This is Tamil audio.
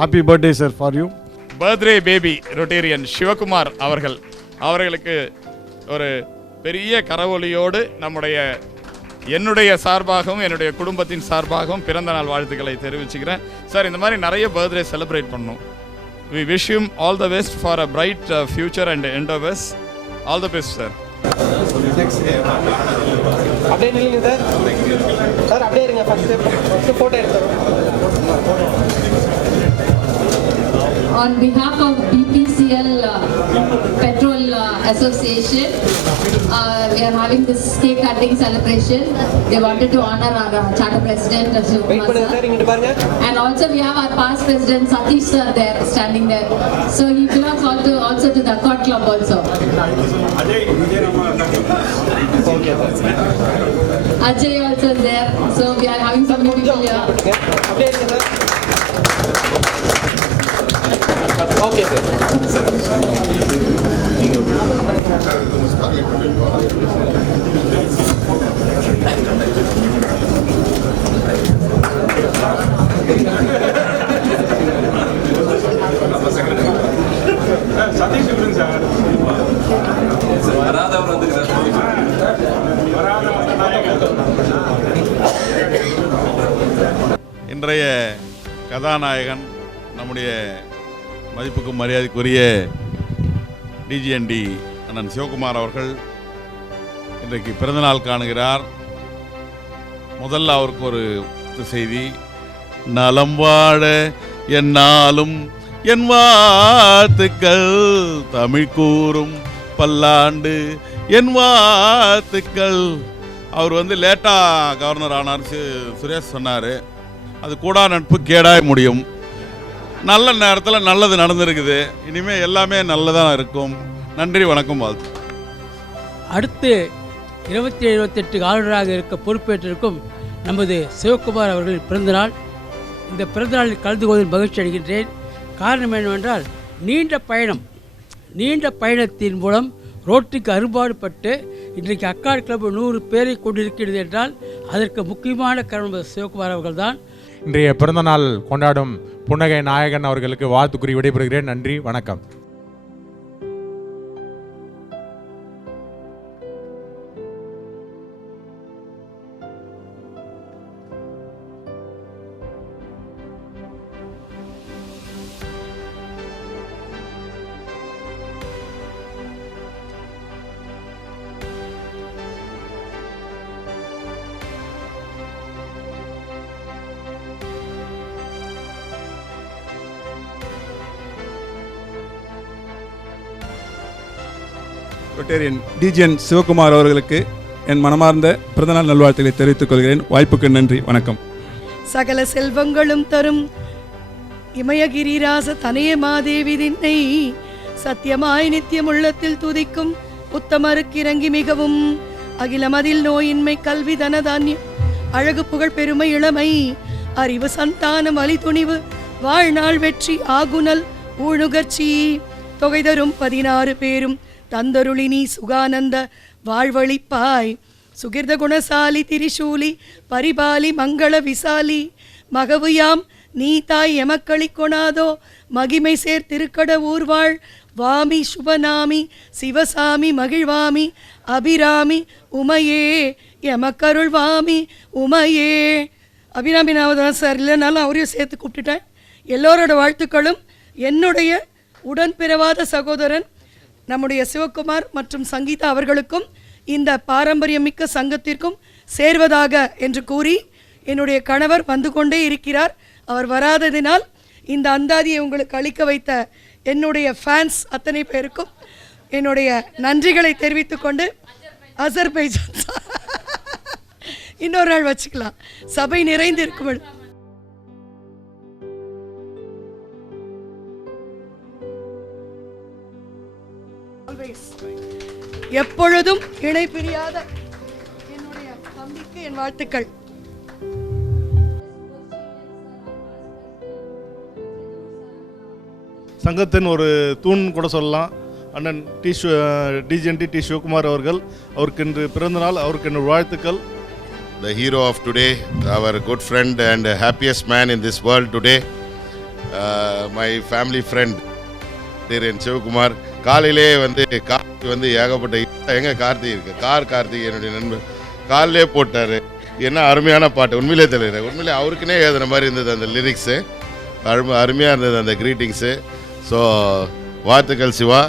Happy birthday, sir, for you. Birthday baby Rotarian Sivakumar அவர்களுக்கு ஒரு பெரிய கரவொலியோடு என்னுடைய சார்பாகவும் என்னுடைய குடும்பத்தின் சார்பாகவும் பிறந்த நாள் வாழ்த்துக்களை தெரிவிச்சுக்கிறேன். சார், இந்த மாதிரி நிறைய பர்த்டே செலிப்ரேட் பண்ணணும். We wish him all the best for a bright future and endeavors. All the best, sir. அப்படியே நில்லுங்க சார். சார் அப்படியே இருங்க. ஃபர்ஸ்ட் போட்டோ எடுத்துறோம். On behalf of BPCL Petrol Association, we are having this cake cutting celebration. They wanted to honor our charter president, Shivakumar sir. And also we have our past president, Satish sir, there, standing there. So he belongs also to the Accord Club also. Ajay also is there. So we are having some people here. Okay, sir. Satish sir வராதவர் வந்து இன்றைய கதாநாயகன் நம்முடைய மதிப்புக்கும் மரியாதைக்குரிய டிஜிஎன்டி அண்ணன் சிவகுமார் அவர்கள் இன்றைக்கு பிறந்தநாள் காணுகிறார். முதல்ல அவருக்கு ஒரு செய்தி. நலம் வாழ என்னாலும் என் வாழ்த்துக்கள், தமிழ் கூறும் பல்லாண்டு என் வாழ்த்துக்கள். அவர் லேட்டாக கவர்னர் ஆனார். சுரேஷ் சொன்னார், அது கூடா நட்பு கேடாய் முடியும். நல்ல நேரத்தில் நல்லது நடந்திருக்குது. இனிமேல் எல்லாமே நல்லதாக இருக்கும். நன்றி, வணக்கம், வாழ்த்து. அடுத்து 27-28 ஆளுநராக இருக்க பொறுப்பேற்றிருக்கும் நமது சிவகுமார் அவர்களின் பிறந்தநாள். இந்த பிறந்தநாளில் கலந்து கொள்வதில் மகிழ்ச்சி அடைகின்றேன். காரணம் என்னவென்றால், நீண்ட பயணத்தின் மூலம் ரோட்டுக்கு அரும்பாடுபட்டு இன்றைக்கு அக்கார்ட் கிளப் 100 பேரை கொண்டிருக்கிறது என்றால் அதற்கு முக்கியமான காரணம் சிவகுமார் அவர்கள்தான். இன்றைய பிறந்தநாள் கொண்டாடும் புன்னகை நாயகன் அவர்களுக்கு வாழ்த்து கூறி விடைபெறுகிறேன். நன்றி, வணக்கம். ரொட்டேரியன் டிஜிஎன் சிவகுமார் அவர்களுக்கு என் மனமார்ந்த பிறந்தநாள் நல்வாழ்த்துக்களை தெரிவித்துக் கொள்கிறேன். வாய்ப்புக்கு நன்றி, வணக்கம். சகல செல்வங்களும் தரும் இமயகிரிராச தனைய மாதேவி தின்னை சத்தியமாய் நித்தியம் உள்ளத்தில் துதிக்கும் உத்தமருக்கு இறங்கி மிகவும் அகிலமதில் நோயின்மை கல்வி தனதான்யம் அழகு புகழ் பெருமை இளமை அறிவு சந்தானம் அலி துணிவு வாழ்நாள் வெற்றி ஆகுனல் ஊழுகர்ச்சி தொகை தரும் 16 பேரும் தந்தருளினி சுகானந்த வாழ்வழிப்பாய் சுகிர்த குணசாலி திரிசூலி பரிபாலி மங்கள விசாலி மகவுயாம் நீ தாய் எமக்களி கொணாதோ மகிமை சேர் திருக்கட ஊர்வாள் வாமி சுபநாமி சிவசாமி மகிழ்வாமி அபிராமி உமையே எமக்கருள் வாமி உமையே. அபிராமி நாமதான் சார், இல்லைனாலும் அவரையும் சேர்த்து கூப்பிட்டுட்டேன். எல்லோரோட வாழ்த்துக்களும் என்னுடைய உடன்பிறவாத சகோதரன் நம்முடைய சிவகுமார் மற்றும் சங்கீதா அவர்களுக்கும் இந்த பாரம்பரியமிக்க சங்கத்திற்கும் சேர்வதாக என்று கூறி, என்னுடைய கணவர் வந்து கொண்டே இருக்கிறார். அவர் வராததினால் இந்த அந்தாதியை உங்களுக்கு அளிக்க வைத்த என்னுடைய ஃபேன்ஸ் அத்தனை பேருக்கும் என்னுடைய நன்றிகளை தெரிவித்துக் கொண்டு, அசர்பைஜான் இன்னொரு நாள் வச்சுக்கலாம், சபை நிறைந்து இருக்கும். எப்பொழுதும் இணை பிரியாத என்னுடைய தம்பிக்கு என் வாழ்த்துக்கள். சங்கத்தின் ஒரு தூண் கூட சொல்லலாம். அண்ணன் டிஜிஎன்டி டி சிவகுமார் அவர்கள், அவருக்கு இன்று பிறந்த நாள், அவருக்கு என்னோட வாழ்த்துக்கள். The hero of today, our good friend and happiest man in this world today, my family friend என் சிவகுமார். காலையிலே வந்து கார்த்தி வந்து ஏகப்பட்ட எங்கே கார்த்தி இருக்கு, கார்த்திக் என்னுடைய நண்பர் காலிலே போட்டார். என்ன அருமையான பாட்டு, உண்மையிலே தெரியல, உண்மையிலே அவருக்குன்னே எழுதுன மாதிரி இருந்தது அந்த லிரிக்ஸு. அருமையாக இருந்தது அந்த க்ரீட்டிங்ஸு. ஸோ வாழ்த்துக்கள் சிவா.